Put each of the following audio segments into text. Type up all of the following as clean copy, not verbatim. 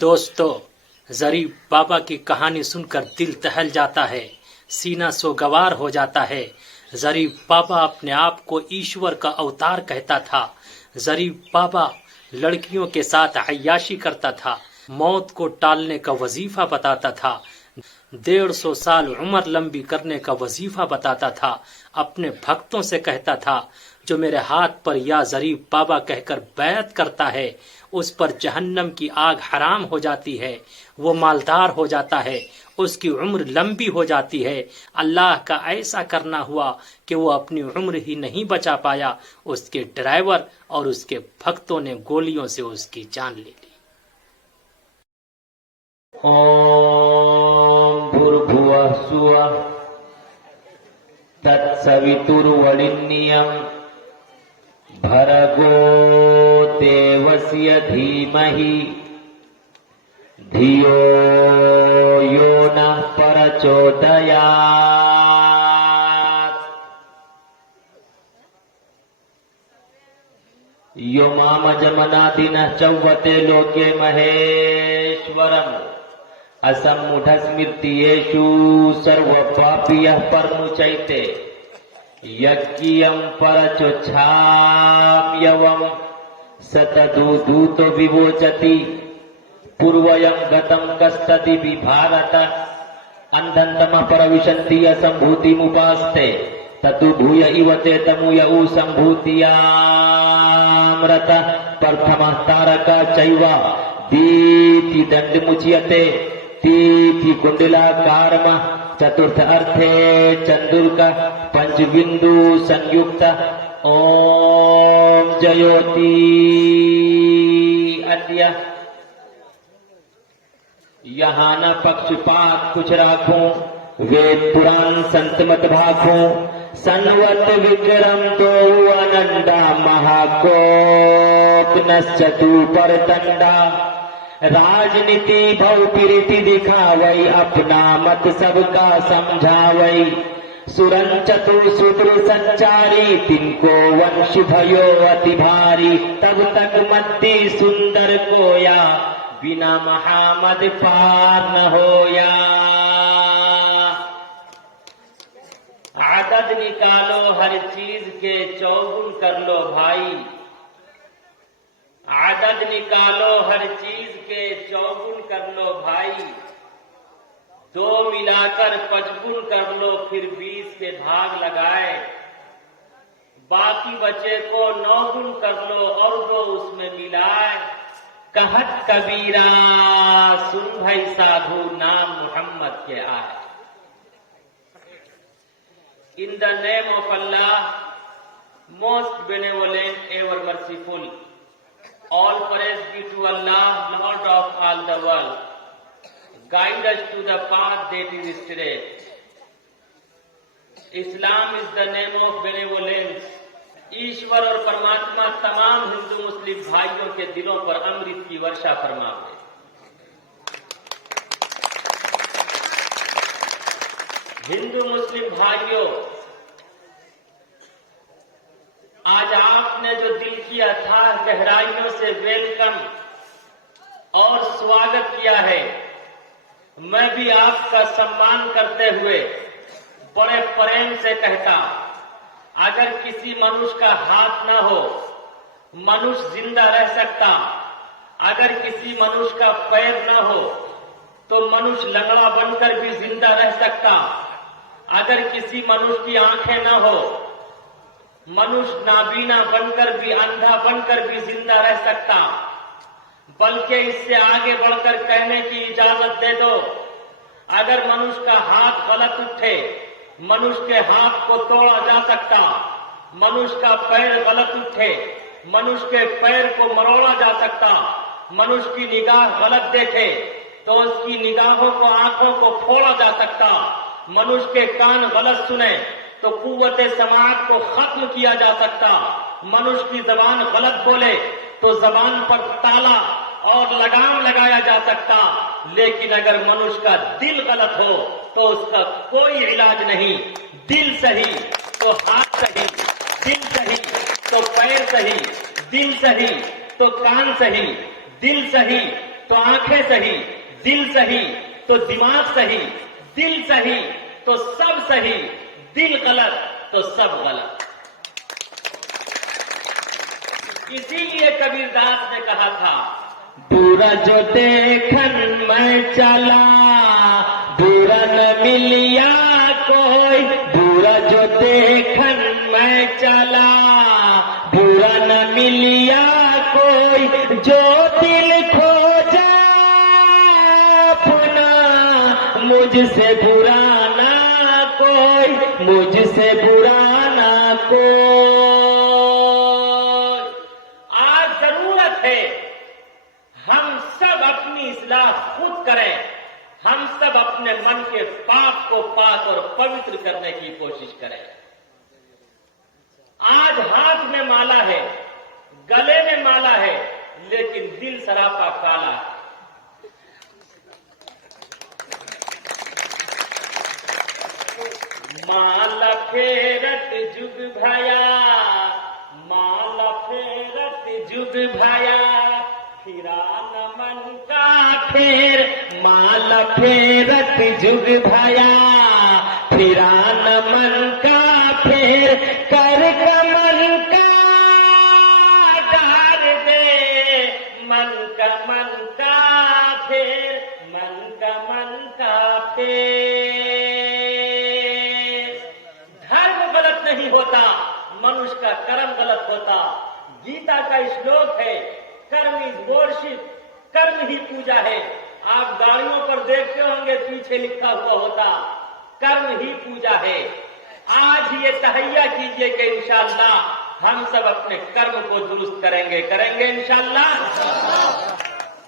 दोस्तों, ज़रीफ बाबा की कहानी सुनकर दिल दहल जाता है, सीना सोगवार हो जाता है। ज़रीफ बाबा अपने आप को ईश्वर का अवतार कहता था। ज़रीफ बाबा लड़कियों के साथ अय्याशी करता था, मौत को टालने का वजीफा बताता था, 150 साल उम्र लंबी करने का वजीफा बताता था। अपने भक्तों से कहता था, जो मेरे हाथ पर या ज़रीफ बाबा कहकर बैत करता है, उस पर जहन्नम की आग हराम हो जाती है, वो मालदार हो जाता है, उसकी उम्र लंबी हो जाती है। अल्लाह का ऐसा करना हुआ कि वो अपनी उम्र ही नहीं बचा पाया, उसके ड्राइवर और उसके भक्तों ने गोलियों से उसकी जान ले ली। ओम भूर्भुवः स्वः तत्सवितुर्वरेण्यं भर्गो देवस्य धीमहि धियो यो नः प्रचोदयात्। यो मामजमनादिनः चौवते लोके महेश्वरम् असम्मूढस्मृतियेषु सर्वपापियः परमुचैते यज्ञियं परचोच्छाम्यवम् सतदूतो विवोचति पूर्वयं गतं कस्तति विभारत अन्धन्तमः परविशन्ति असम्भूतिमुपास्ते ततु भूय इव ते तमुयौ सम्भूतियामृतः प्रथमः तारका चैव दीति दण्डमुच्यते तीति कुण्डलाकारम चतुर्थ अर्थे चंदुर्का पंचबिंदु संयुक्त ओम जयोति अद्य। यहाँ न पक्षपात कुछ राखूं, वेद पुराण संत मत भाखूं, संवत विक्रम तो अनंदा महाकोप नश्चतु परतंडा। राजनीति भवपीरिति दिखावई, अपना मत सबका समझावई। सुरन चतुर सूत्र संचारी, तिनको वंश भयो अति भारी। तब तक मद्दी सुंदर कोया, बिना महामद पार न होया। आदत निकालो हर चीज के चौगुन कर लो भाई। आदत निकालो हर चीज के चौगुन कर लो भाई। 2 मिलाकर 55 कर लो, फिर 20 के भाग लगाए। बाकी बचे को 9 गुण कर लो और 2 उसमें मिलाए। कहत कबीरा सुन भाई साधु, नाम मोहम्मद के आए। In the name of Allah, most benevolent, ever merciful. All praise be to Allah, Lord of all the world. Guide us to the path that is straight. Islam is the name of benevolence. ईश्वर और परमात्मा तमाम हिंदू मुस्लिम भाइयों के दिलों पर अमृत की वर्षा फरमावे। हिंदू मुस्लिम भाइयों, आज आपने जो दिल की अथाह गहराइयों से वेलकम और स्वागत किया है, मैं भी आपका सम्मान करते हुए बड़े प्रेम से कहता, अगर किसी मनुष्य का हाथ न हो, मनुष्य जिंदा रह सकता। अगर किसी मनुष्य का पैर न हो, तो मनुष्य लंगड़ा बनकर भी जिंदा रह सकता। अगर किसी मनुष्य की आंखें न हो, मनुष्य नाबीना बनकर भी, अंधा बनकर भी जिंदा रह सकता। बल्कि इससे आगे बढ़कर कहने की इजाजत दे दो, अगर मनुष्य का हाथ गलत उठे, मनुष्य के हाथ को तोड़ा जा सकता। मनुष्य का पैर गलत उठे, मनुष्य के पैर को मरोड़ा जा सकता। मनुष्य की निगाह गलत देखे तो उसकी निगाहों को, आंखों को फोड़ा जा सकता। मनुष्य के कान गलत सुने तो कुव्वते समाअत को खत्म किया जा सकता। मनुष्य की जबान गलत बोले तो जबान पर ताला और लगाम लगाया जा सकता। लेकिन अगर मनुष्य का दिल गलत हो तो उसका कोई इलाज नहीं। दिल सही तो हाथ सही, दिल सही तो पैर सही, दिल सही तो कान सही, दिल सही तो आंखें सही, दिल सही तो दिमाग सही, दिल सही तो सब सही, दिल गलत तो सब गलत। इसीलिए कबीरदास ने कहा था, बुरा जो देखन मैं चला, बुरा न मिलिया कोई, बुरा जो देखन मैं चला, बुरा न मिलिया कोई, जो दिल खोजा अपना, मुझसे बुरा ना कोई, मुझसे बुरा ना कोई। आज जरूरत है हम सब अपनी इस्लाह खुद करें, हम सब अपने मन के पाप को पाक और पवित्र करने की कोशिश करें। आज हाथ में माला है, गले में माला है, लेकिन दिल सरापा काला है। माला फेरत जुग भया, माला फेरत जुग भया, फिरा न मन का फेर, माला फेरत जुग भया, फिरा न मन का फेर, कर मन का डार दे, मन का फेर, मन का फेर। धर्म गलत नहीं होता, मनुष्य का कर्म गलत होता। गीता का श्लोक है, कर्म इज वर्शिप, कर्म ही पूजा है। आप गाड़ियों पर देखते होंगे पीछे लिखा हुआ होता, कर्म ही पूजा है। आज ये तहैया कीजिए कि इंशाअल्लाह हम सब अपने कर्म को दुरुस्त करेंगे, इंशाअल्लाह।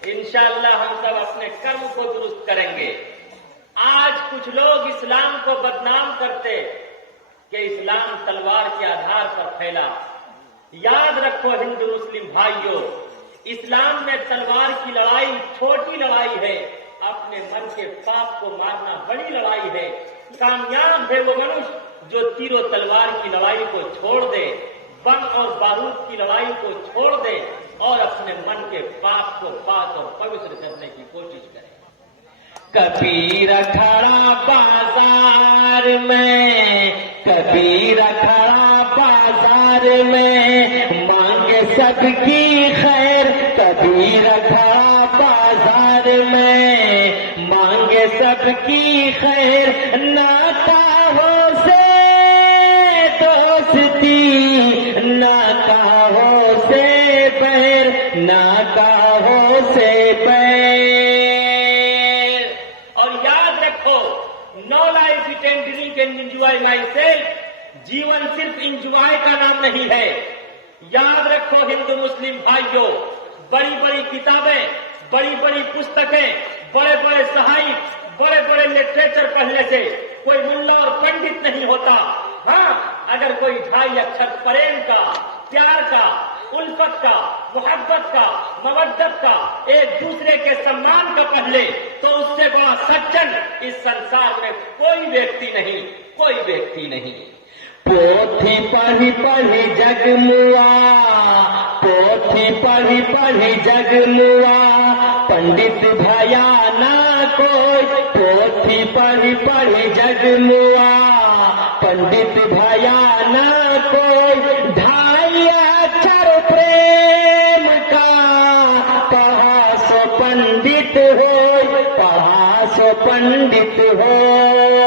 इंशाअल्लाह हम सब अपने कर्म को दुरुस्त करेंगे। आज कुछ लोग इस्लाम को बदनाम करते कि इस्लाम तलवार के आधार पर फैला। याद रखो हिंदू मुस्लिम भाइयों, इस्लाम में तलवार की लड़ाई छोटी लड़ाई है, अपने मन के पाप को मारना बड़ी लड़ाई है। कामयाब है वो मनुष्य जो तीरों तलवार की लड़ाई को छोड़ दे, बम और बारूद की लड़ाई को छोड़ दे और अपने मन के पाप को पाक और पवित्र करने की कोशिश करे। कबीर खड़ा बाजार में, कबीर खड़ा बाजार में, मांगे सबकी खैर, कबीर खड़ा बाजार में, मांगे सबकी खैर, नाकाहों से दोस्ती, नाकाहों से बैर, नाकाहों से बैर। और याद रखो, no life eat and drink and enjoy myself, जीवन सिर्फ इंजॉय का नाम नहीं है। याद रखो हिंदू मुस्लिम भाइयों, बड़ी बड़ी किताबें, बड़ी बड़ी पुस्तकें, बड़े बड़े साहित्य, बड़े बड़े लिटरेचर पढ़ने से कोई मुल्ला और पंडित नहीं होता। हाँ, अगर कोई ढाई अक्षर प्रेम का, प्यार का, उल्फत का, मोहब्बत का, मवद्दत का, एक दूसरे के सम्मान का पढ़ ले, तो उससे बड़ा सज्जन इस संसार में कोई व्यक्ति नहीं, कोई व्यक्ति नहीं। पोथी पढ़ी पढ़ी जगमुआ, पोथी पढ़ी पढ़ी जगमुआ, पंडित भया ना कोई, पोथी पढ़ी पढ़ी जगमुआ, पंडित भया ना कोई, ढाई अक्षर प्रेम का, पढ़ा सो पंडित हो, पढ़ा सो पंडित हो।